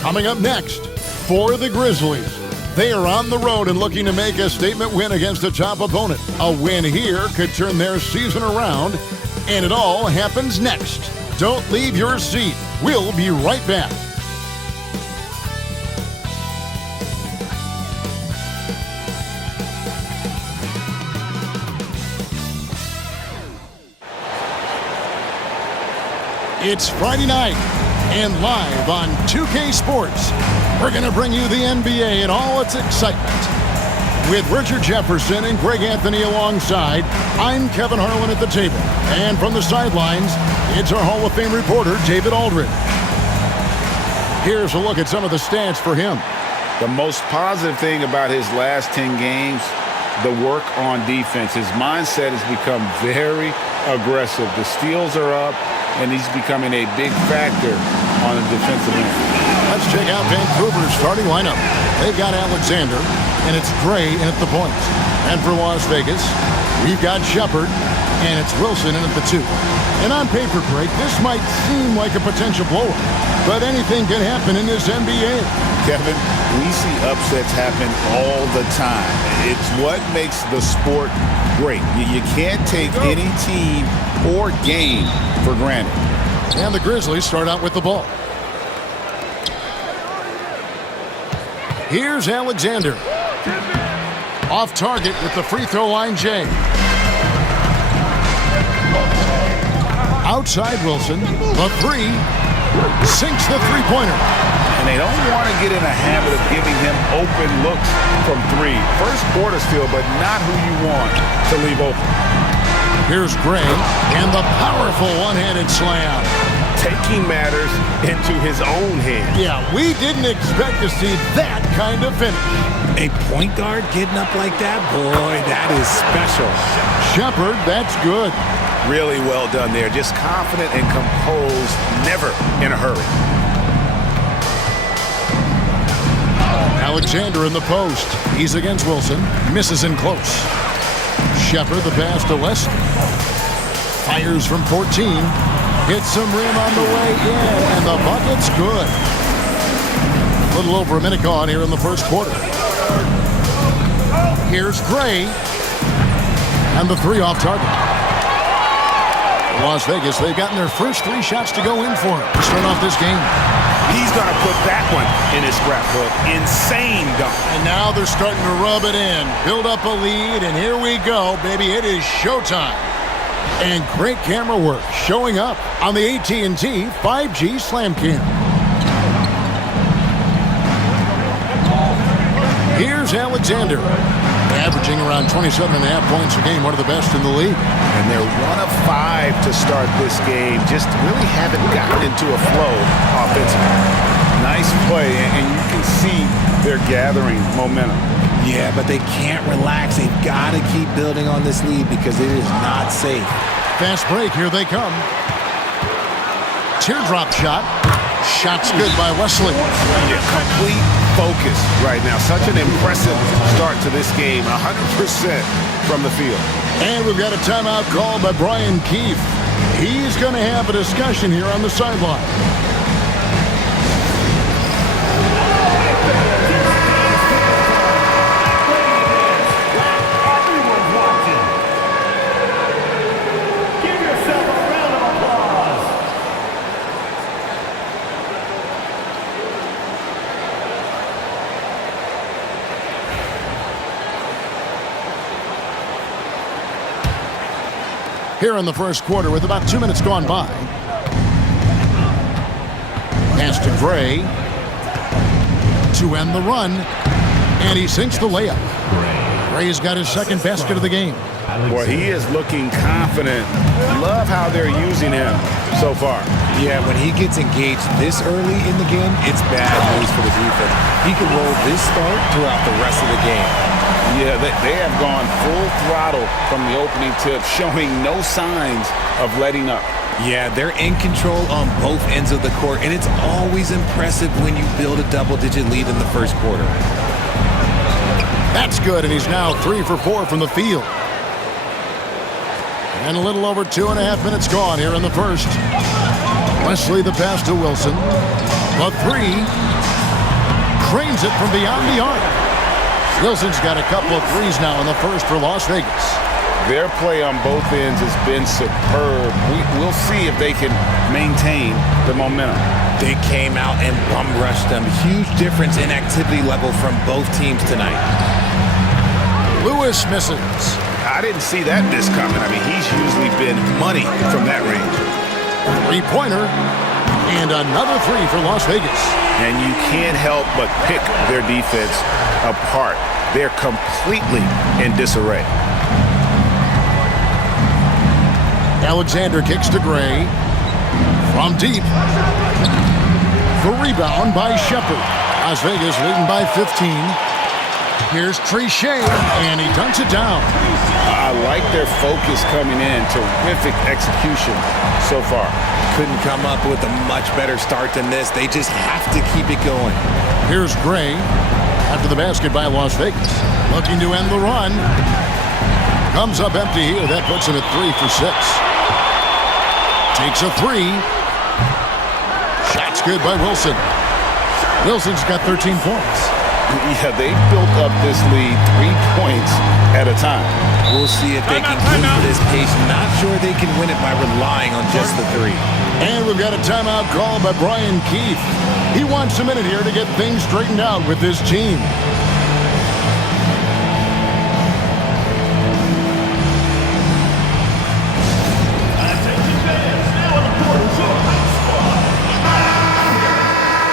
Coming up next, for the Grizzlies. They are on the road and looking to make a statement win against a top opponent. A win here could turn their season around, and it all happens next. Don't leave your seat. We'll be right back. It's Friday night, and live on 2K Sports, we're going to bring you the NBA and all its excitement. With Richard Jefferson and Greg Anthony alongside, I'm Kevin Harlan at the table. And from the sidelines, it's our Hall of Fame reporter, David Aldridge. Here's a look at some of the stats for him. The most positive thing about his last 10 games, the work on defense. His mindset has become very aggressive. The steals are up, and he's becoming a big factor on the defensive end. Let's check out Vancouver's starting lineup. They've got Alexander, and it's Gray in at the point. And for Las Vegas, we've got Shepherd, and it's Wilson in at the 2. And on paper, Greg, this might seem like a potential blowout, but anything can happen in this NBA. Kevin, we see upsets happen all the time. It's what makes the sport great. You can't take any team or game for granted. And the Grizzlies start out with the ball. Here's Alexander. Off target with the free throw line, Jay. Outside Wilson, the 3, sinks the three-pointer. And they don't want to get in a habit of giving him open looks from 3. First quarter steal, but not who you want to leave open. Here's Gray, and the powerful one-handed slam. Taking matters into his own hands. Yeah, we didn't expect to see that kind of finish. A point guard getting up like that? Boy, that is special. Shepherd, that's good. Really well done there. Just confident and composed, never in a hurry. Alexander in the post. He's against Wilson. Misses in close. Shepherd, the pass to West. Fires from 14. Hits some rim on the way in, and the bucket's good. A little over a minute gone here in the first quarter. Here's Gray. And the 3 off target. Las Vegas, they've gotten their first 3 shots to go in for him to start off this game. He's going to put that one in his scrapbook. Insane dunk. And now they're starting to rub it in. Build up a lead, and here we go, baby. It is showtime. And great camera work showing up on the AT&T 5G Slam Cam. Here's Alexander, averaging around 27.5 points a game, one of the best in the league. And they're 1 of 5 to start this game. Just really haven't gotten into a flow offensively. Nice play, and you can see they're gathering momentum. Yeah, but they can't relax. They've got to keep building on this lead because it is not safe. Fast break, here they come. Teardrop shot. Shot's good by Wesley. Yeah, complete focus right now. Such an impressive start to this game. 100% from the field. And we've got a timeout called by Brian Keefe. He's going to have a discussion here on the sideline. Here in the first quarter with about 2 minutes gone by. Pass to Gray to end the run, and he sinks the layup. Gray's got his second basket of the game. Well, he is looking confident. Love how they're using him so far. Yeah, when he gets engaged this early in the game, it's bad news for the defense. He can roll this start throughout the rest of the game. Yeah, they have gone full throttle from the opening tip, showing no signs of letting up. Yeah, they're in control on both ends of the court, and it's always impressive when you build a double-digit lead in the first quarter. That's good, and he's now 3 for 4 from the field. And a little over 2.5 minutes gone here in the first. Wesley the pass to Wilson. The three. Drains it from beyond the arc. Wilson's got a couple of threes now in the first for Las Vegas. Their play on both ends has been superb. We'll see if they can maintain the momentum. They came out and bum rushed them. Huge difference in activity level from both teams tonight. Lewis misses. I didn't see that miss coming. I mean, he's usually been money from that range. Three-pointer. And another three for Las Vegas. And you can't help but pick their defense apart. They're completely in disarray. Alexander kicks to Gray. From deep. The rebound by Shepherd. Las Vegas leading by 15. Here's Trichet, and he dunks it down. I like their focus coming in. Terrific execution so far. Couldn't come up with a much better start than this. They just have to keep it going. Here's Gray. After the basket by Las Vegas. Looking to end the run. Comes up empty here. That puts him at 3 for 6. Takes a three. Shot's good by Wilson. Wilson's got 13 points. Yeah, they built up this lead 3 points at a time. We'll see if they can keep this pace. Not sure they can win it by relying on just the three. And we've got a timeout called by Brian Keefe. He wants a minute here to get things straightened out with his team.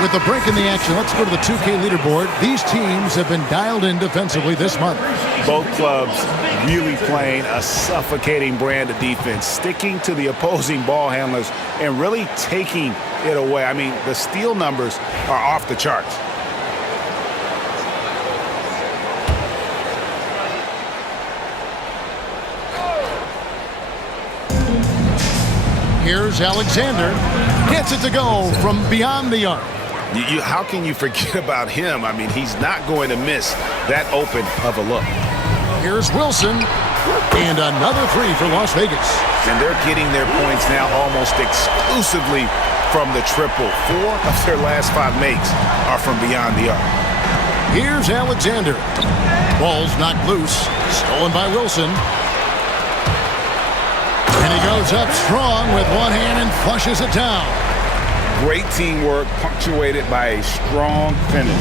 With the break in the action, let's go to the 2K leaderboard. These teams have been dialed in defensively this month. Both clubs really playing a suffocating brand of defense, sticking to the opposing ball handlers and really taking it away. I mean, the steal numbers are off the charts. Here's Alexander. Gets it to go from beyond the arc. How can you forget about him? I mean, he's not going to miss that open of a look. Here's Wilson. And another three for Las Vegas. And they're getting their points now almost exclusively from the triple. 4 of their last 5 makes are from beyond the arc. Here's Alexander. Ball's knocked loose. Stolen by Wilson. And he goes up strong with one hand and flushes it down. Great teamwork punctuated by a strong finish.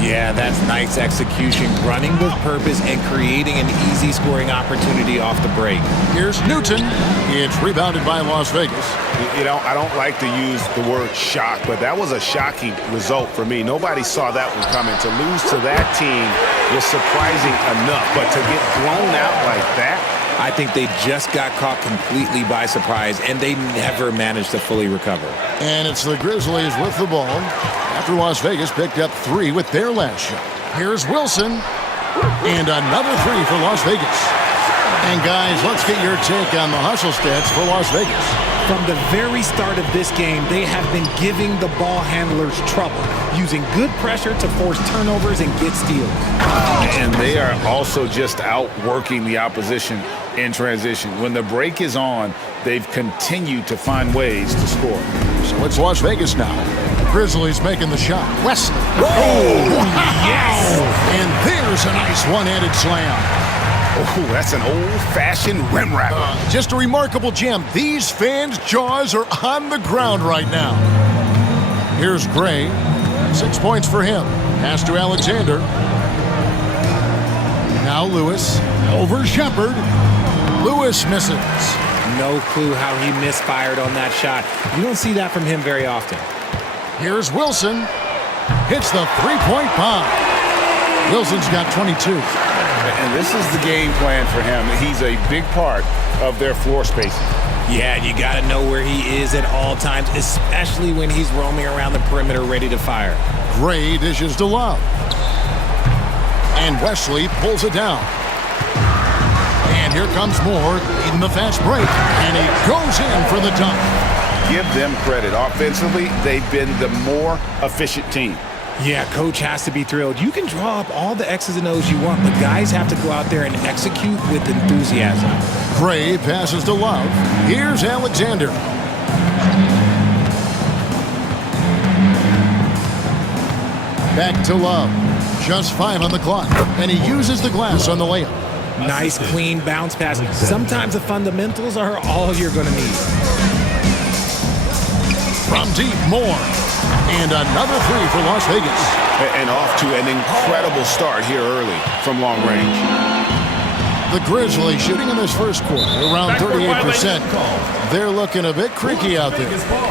Yeah, that's nice execution, running with purpose and creating an easy scoring opportunity off the break. Here's Newton. It's rebounded by Las Vegas. You know, I don't like to use the word shock, but that was a shocking result for me. Nobody saw that one coming. To lose to that team was surprising enough, but to get blown out like that, I think they just got caught completely by surprise, and they never managed to fully recover. And it's the Grizzlies with the ball after Las Vegas picked up 3 with their last shot. Here's Wilson. And another three for Las Vegas. And guys, let's get your take on the hustle stats for Las Vegas. From the very start of this game, they have been giving the ball handlers trouble, using good pressure to force turnovers and get steals. And they are also just outworking the opposition in transition. When the break is on, they've continued to find ways to score. So it's Las Vegas now. Grizzlies making the shot. Wesley. oh, yes! And there's a nice one-handed slam. Oh, that's an old-fashioned rim wrapper. Just a remarkable gem. These fans' jaws are on the ground right now. Here's Gray. 6 points for him. Pass to Alexander. Now Lewis. Over Shepherd. Lewis misses. No clue how he misfired on that shot. You don't see that from him very often. Here's Wilson. Hits the three-point bomb. Wilson's got 22. And this is the game plan for him. He's a big part of their floor spacing. Yeah, you got to know where he is at all times, especially when he's roaming around the perimeter ready to fire. Gray dishes to Love. And Wesley pulls it down. And here comes Moore in the fast break. And he goes in for the dunk. Give them credit. Offensively, they've been the more efficient team. Yeah, coach has to be thrilled. You can draw up all the X's and O's you want, but guys have to go out there and execute with enthusiasm. Gray passes to Love. Here's Alexander. Back to Love. Just 5 on the clock. And he uses the glass on the layup. Nice, clean bounce pass. Sometimes the fundamentals are all you're going to need. From deep, more. And another 3 for Las Vegas. And off to an incredible start here early from long range. The Grizzlies shooting in this first quarter around 38%. They're looking a bit creaky out there.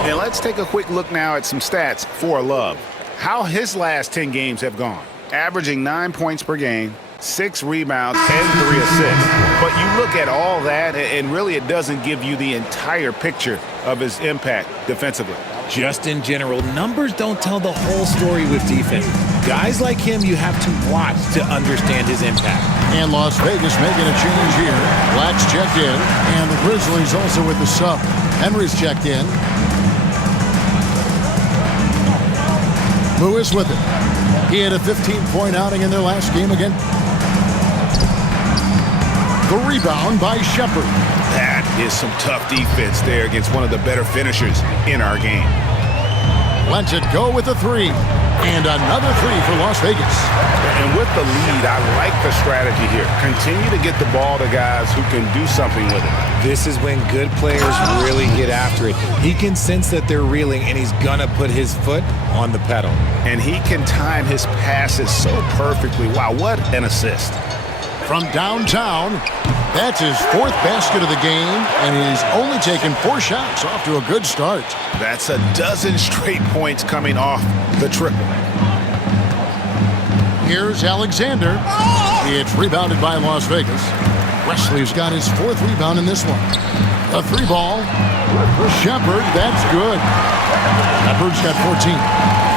And let's take a quick look now at some stats for Love. How his last 10 games have gone. Averaging 9 points per game, 6 rebounds, and 3 assists. But you look at all that, and really it doesn't give you the entire picture of his impact defensively. Just in general, numbers don't tell the whole story with defense. Guys like him you have to watch to understand his impact. And Las Vegas making a change here. Black's checked in, and the Grizzlies also with the sub. Henry's checked in. Lewis with it. He had a 15-point outing in their last game again. The rebound by Shepherd. That is some tough defense there against one of the better finishers in our game. Lets it go with the 3. And another 3 for Las Vegas. And with the lead, I like the strategy here. Continue to get the ball to guys who can do something with it. This is when good players really get after it. He can sense that they're reeling, and he's going to put his foot on the pedal. And he can time his passes so perfectly. Wow, what an assist. From downtown, that's his 4th basket of the game, and he's only taken 4 shots off to a good start. That's a dozen straight points coming off the triple. Here's Alexander. It's rebounded by Las Vegas. Wesley's got his 4th rebound in this one. A 3-ball. Shepherd, that's good. Shepherd's got 14.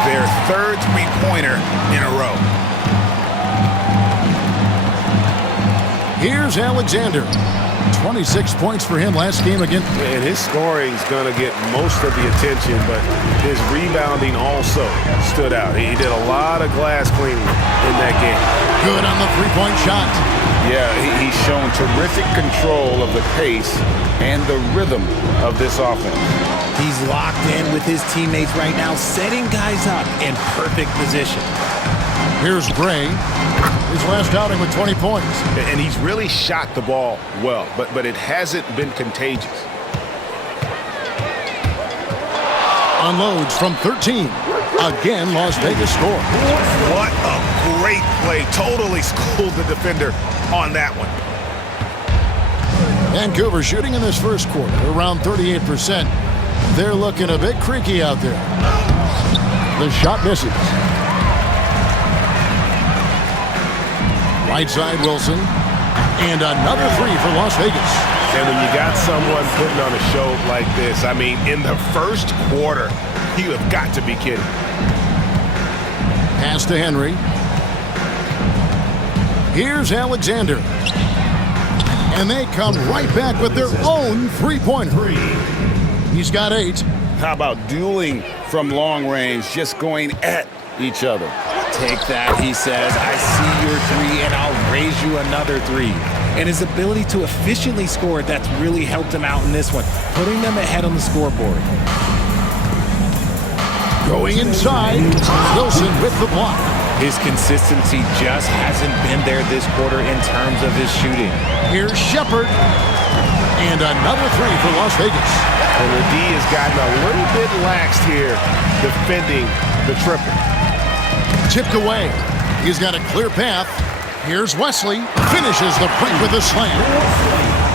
Their 3rd three-pointer in a row. Here's Alexander. 26 points for him last game again. And his scoring is going to get most of the attention, but his rebounding also stood out. He did a lot of glass cleaning in that game. Good on the 3-point shot. Yeah, he's shown terrific control of the pace and the rhythm of this offense. He's locked in with his teammates right now, setting guys up in perfect position. Here's Gray. His last outing with 20 points. And he's really shot the ball well, but it hasn't been contagious. Unloads from 13. Again, Las Vegas score. What a great play. Totally schooled the defender on that one. Vancouver shooting in this first quarter around 38%. They're looking a bit creaky out there. The shot misses. Right side, Wilson. And another 3 for Las Vegas. And when you got someone putting on a show like this, I mean, in the first quarter, you have got to be kidding. Pass to Henry. Here's Alexander. And they come right back with their own 3-pointer. He's got 8. How about dueling from long range, just going at each other? Take that, he says. I see your 3, and I'll raise you another 3. And his ability to efficiently score, that's really helped him out in this one, putting them ahead on the scoreboard. Going inside, Wilson with the block. His consistency just hasn't been there this quarter in terms of his shooting. Here's Shepherd. And another 3 for Las Vegas. And the D has gotten a little bit laxed here defending the triple. Tipped away. He's got a clear path. Here's Wesley. Finishes the break with a slam.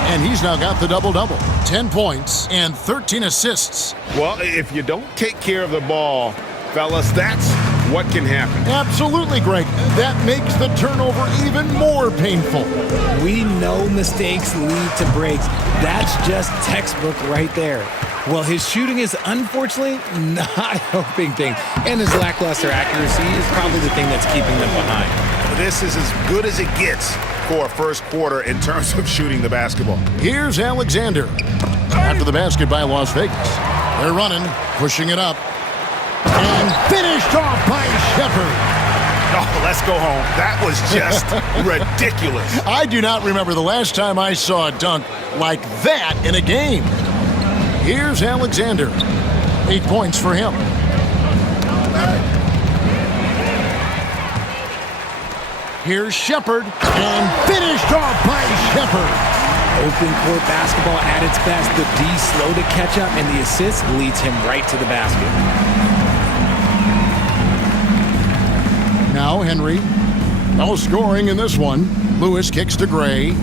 And he's now got the double-double. 10 points and 13 assists. Well, if you don't take care of the ball, fellas, that's what can happen. Absolutely, Greg. That makes the turnover even more painful. We know mistakes lead to breaks. That's just textbook right there. Well, his shooting is unfortunately not helping things, and his lackluster accuracy is probably the thing that's keeping them behind. This is as good as it gets for a first quarter in terms of shooting the basketball. Here's Alexander. After the basket by Las Vegas. They're running, pushing it up. And finished off by Shepherd. Oh, let's go home. That was just ridiculous. I do not remember the last time I saw a dunk like that in a game. Here's Alexander. 8 points for him. Here's Shepard, and finished off by Shepard. Open court basketball at its best. The D slow to catch up, and the assist leads him right to the basket. Now Henry. No scoring in this one. Lewis kicks to Gray.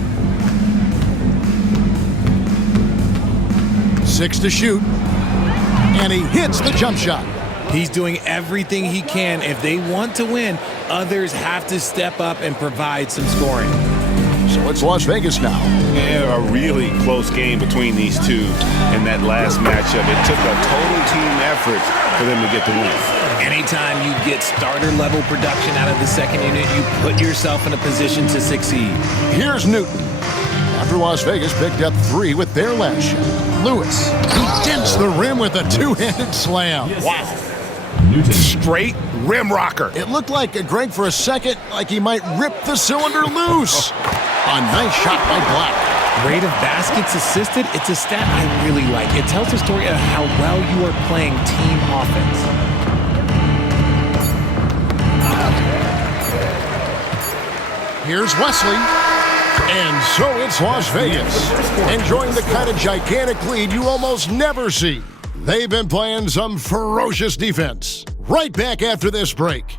6 to shoot. And he hits the jump shot. He's doing everything he can. If they want to win, others have to step up and provide some scoring. So it's Las Vegas now. Yeah, a really close game between these two in that last matchup. It took a total team effort for them to get the win. Anytime you get starter-level production out of the second unit, you put yourself in a position to succeed. Here's Newton. After Las Vegas picked up 3 with their last shot. Lewis, he dents the rim with a two-handed slam. Wow. Straight rim rocker. It looked like, Greg, for a second, like he might rip the cylinder loose. A nice shot by Black. Rate of baskets assisted, it's a stat I really like. It tells the story of how well you are playing team offense. Here's Wesley. And so it's Las Vegas, enjoying the kind of gigantic lead you almost never see. They've been playing some ferocious defense. Right back after this break.